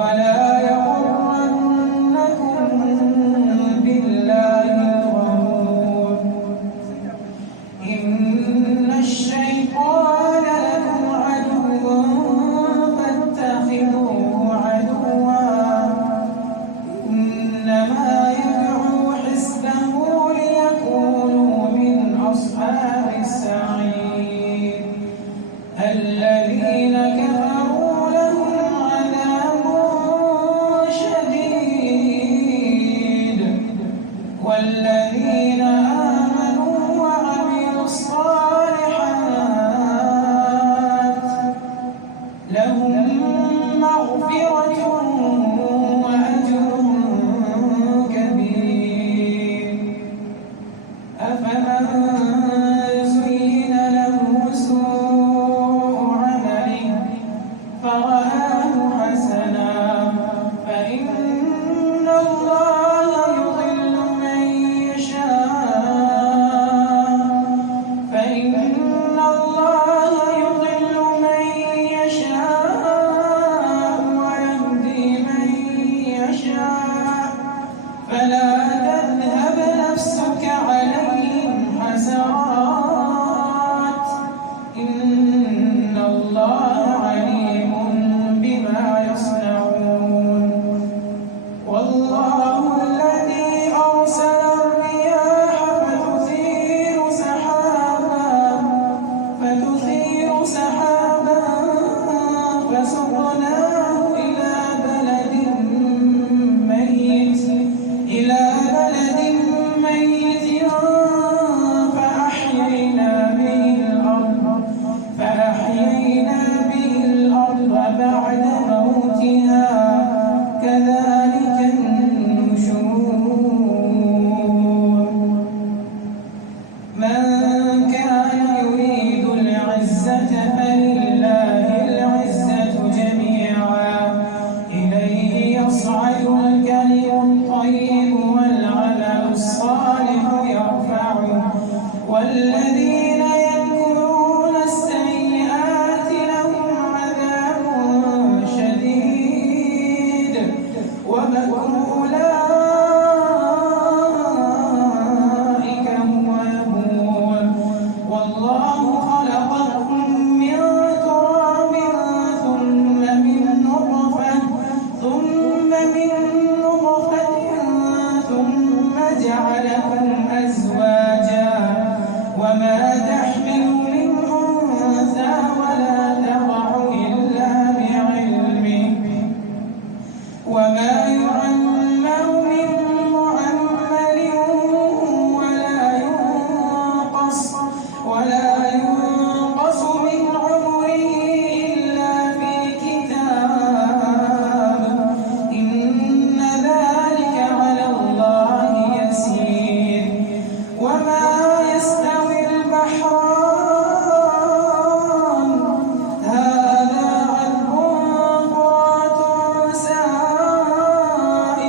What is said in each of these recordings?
ولا يغرنكم بالله الغرور إن الشيطان لكم عدو فاتخذوه عدوا إنما يدعو حزبه ليكونوا من أصحاب السعير الذين كفروا لهم عذاب شديد والذين آمنوا وعملوا الصالحات لهم مغفرة وأجر كبير أفمن زين له سوء عمله فرآه حسنا فإن الله يضل من يشاء ويهدي من يشاء فلا تذهب نفسك عليهم حسرات إن الله عليم بما يصنعون والله الذي أرسل الرياح فتثير سحابا فسقناه إلى بلد ميت فأحيينا به الأرض بعد موتها كذلك النشور من كان يريد العزة فلله العزة جميعا إليه يصعد الكلم الطيب والعمل الصالح يرفعه والذين يمكرون السيئات لهم عذاب شديد ومكر أولئك هو يبور والله خلقكم من تراب ثم من نطفة ثم جعلكم أزواجا وما تحمل من أنثى ولا تضع إلا بعلمه وما يعمر من معمر ولا ينقص من عمره إلا في كتاب إن ذلك على الله يسير وما يستوي البحران هذا عذب فرات سائغ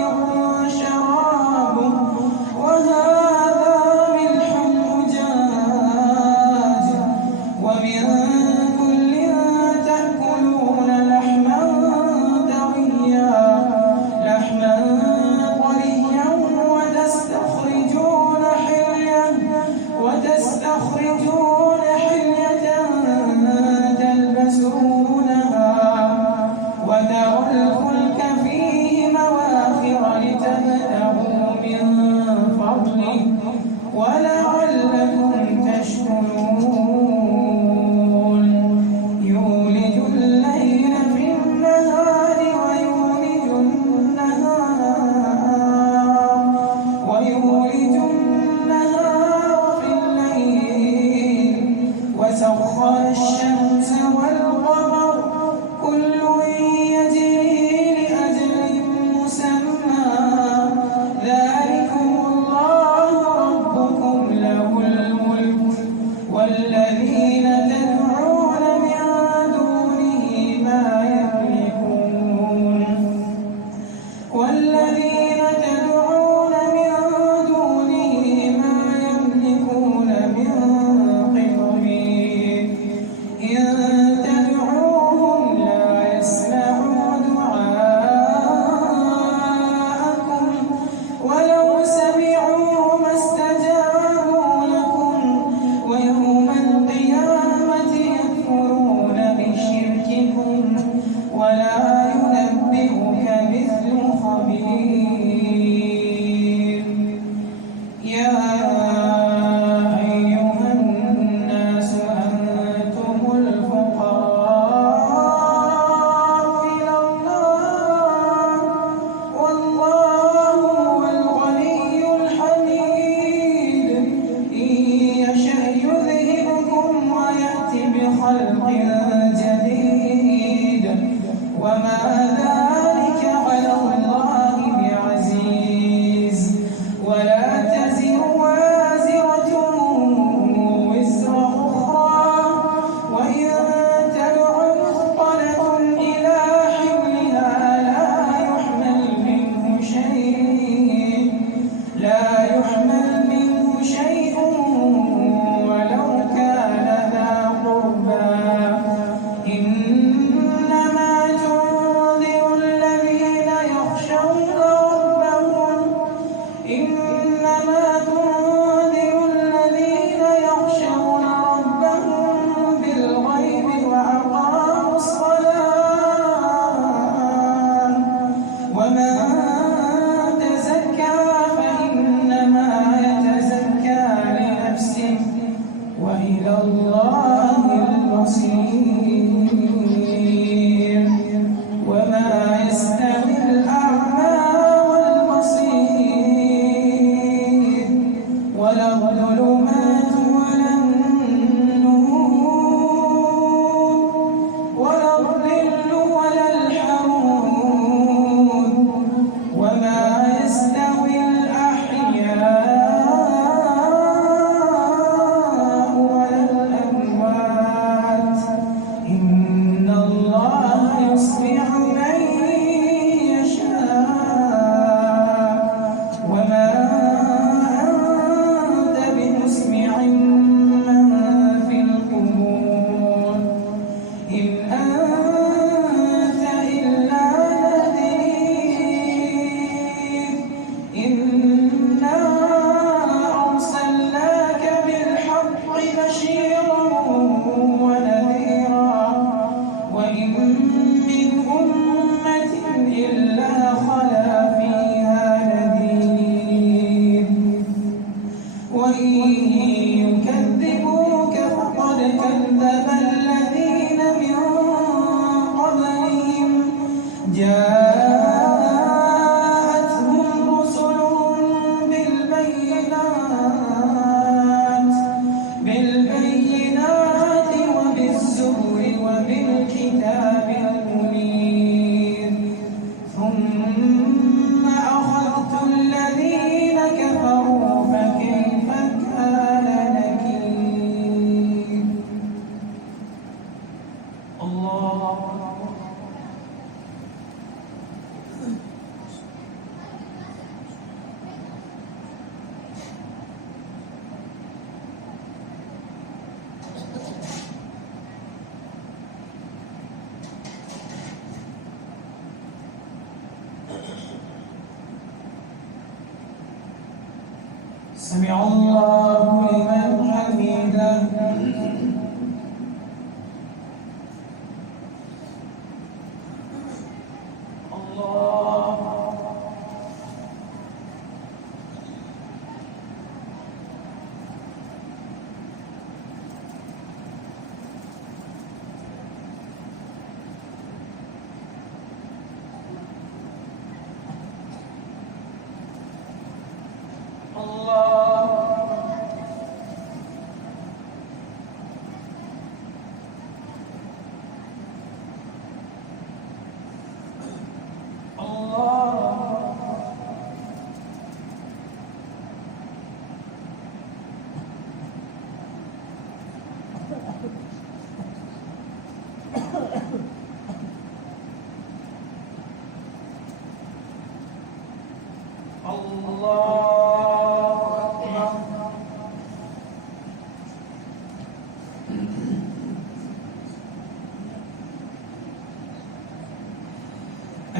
سمع الله لمن حمده.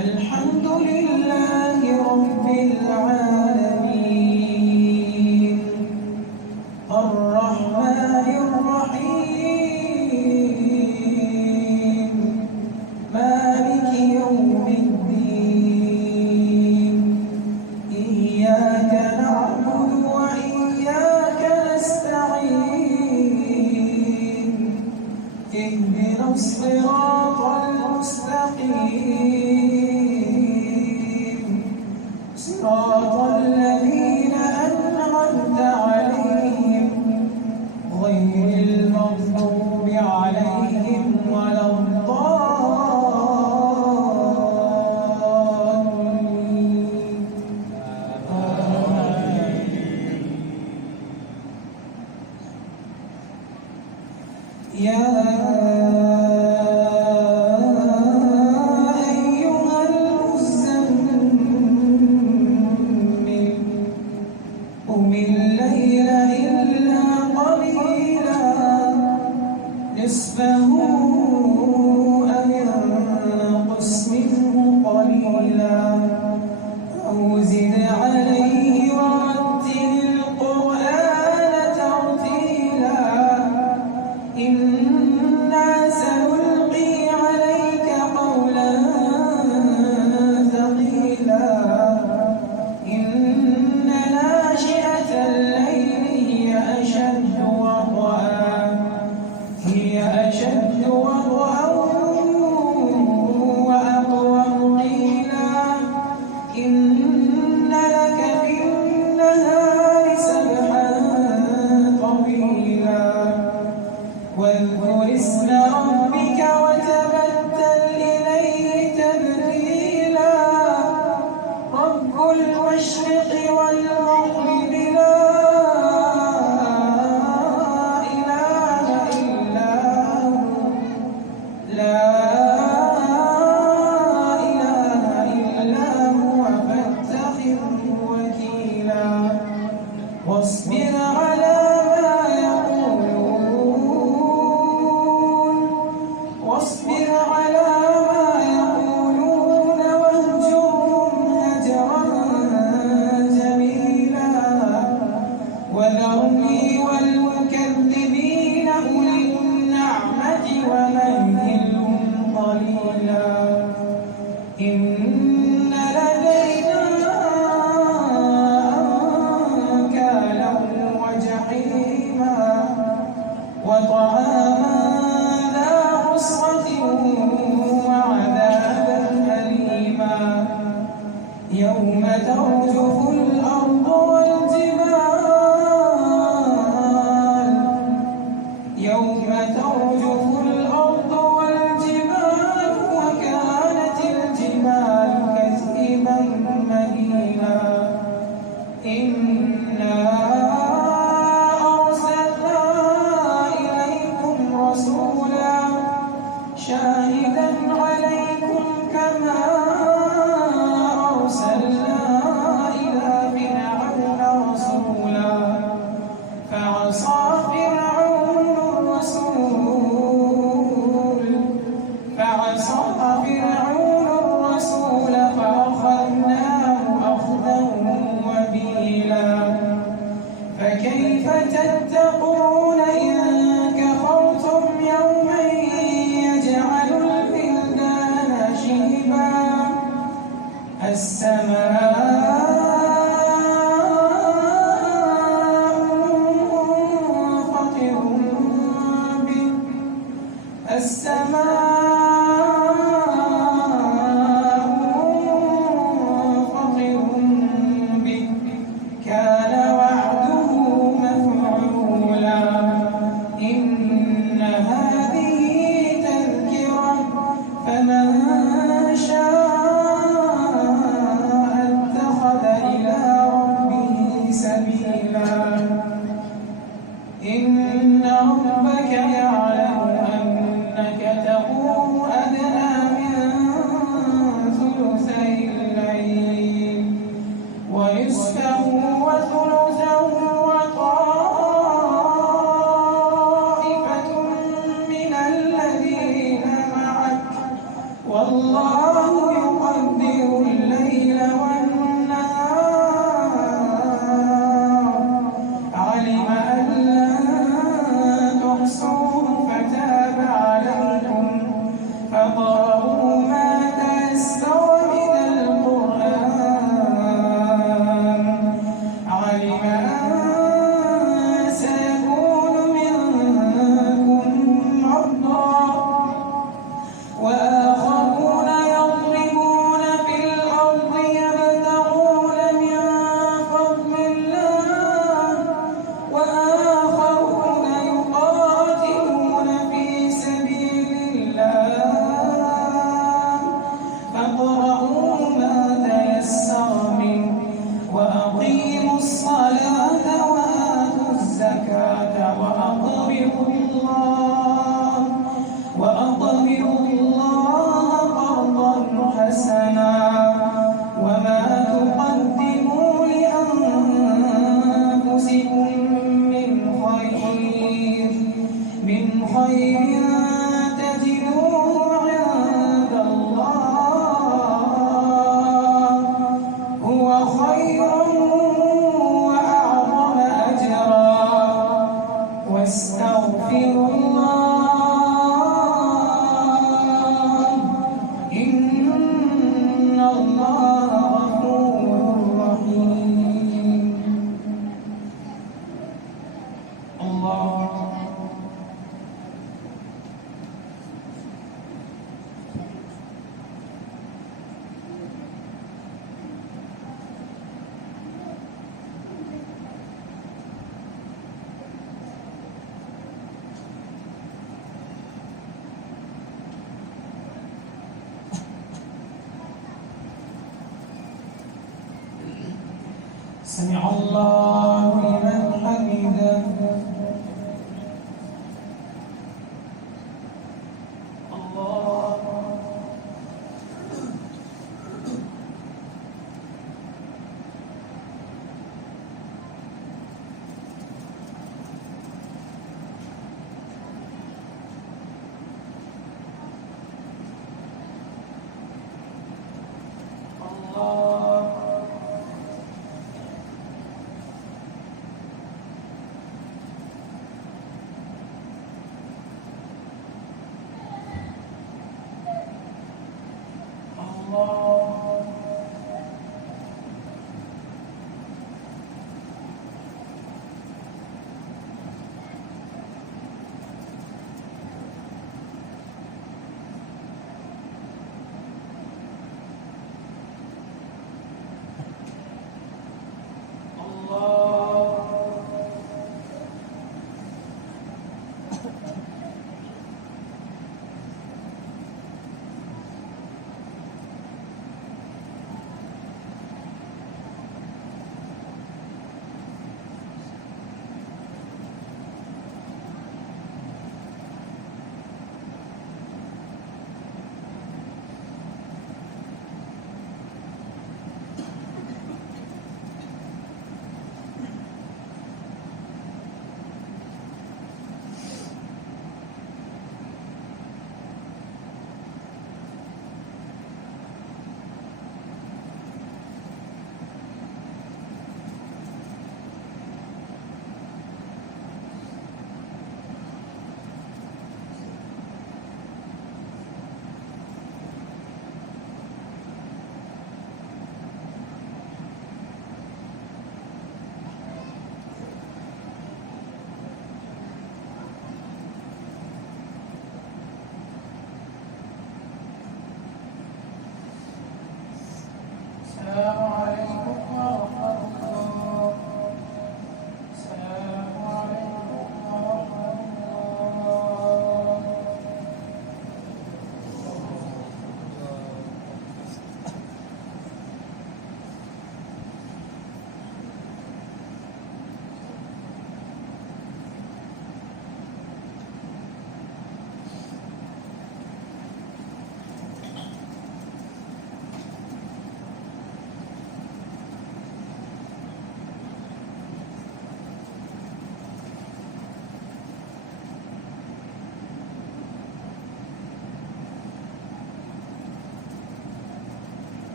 الحمد لله رب العالمين الرحمن الرحيم مالك يوم الدين إياك نعبد وإياك نستعين اهدنا الصراط المستقيم صراط الذين أنعمت عليهم غير المغضوب عليهم ولا الضالين. يا نصفه أو ينقص منه قليلا أو زد عليه ورتل القرآن ترتيلا إنا سنلقي عليك قولا ثقيلا إن ناشئة الليل هي أشد وطئا وأقوم قيلا إن لك في النهار سبحا طويلا واذكر اسم ربك وتبتل إليه تبتيلا رب المشرق والمغرب واصبر على ما يقولون واهجرهم هجرا جميلا وذرني والمكذبين أولي النعمة ومهلهم قليلا إن لدينا وطعاما ذا غصة وعذابا أليما يوم ترجف الأرض والجبال وكانت الجبال كثيبا مهيلا إنا رسولا شاهدا عليكم كما أرسلنا إلى فرعون رسولا تتقون إن كفرتم يوما يجعل الولدان شيبا السماء منفطر به كان وعده مفعولا إن هذه تذكرة فمن شاء اتخذ إلى ربه سبيلا إن ربك يعلم أنك تقوم أدنى من ثلثي الليل ونصفه وثلثه وطائفة من الذين معك والله يقدر الليل والنهار علم أن لن تحصوه فتاب عليكم فاقرؤوا ما تيسر من القرآن علم أن سيكون منكم مرضى وآخرون يضربون في الأرض يبتغون من فضل الله وآخرون يقاتلون في سبيل الله فاقرؤوا ما تيسر منه وأقيموا الصلاة وآتوا الزكاة وأقرضوا الله قرضا حسنا وما تقدموا لأنفسكم من خير تجدوه عند الله هو خيرا وأعظم أجرا واستغفروا الله إن الله غفور رحيم الله سمع الله لمن حمده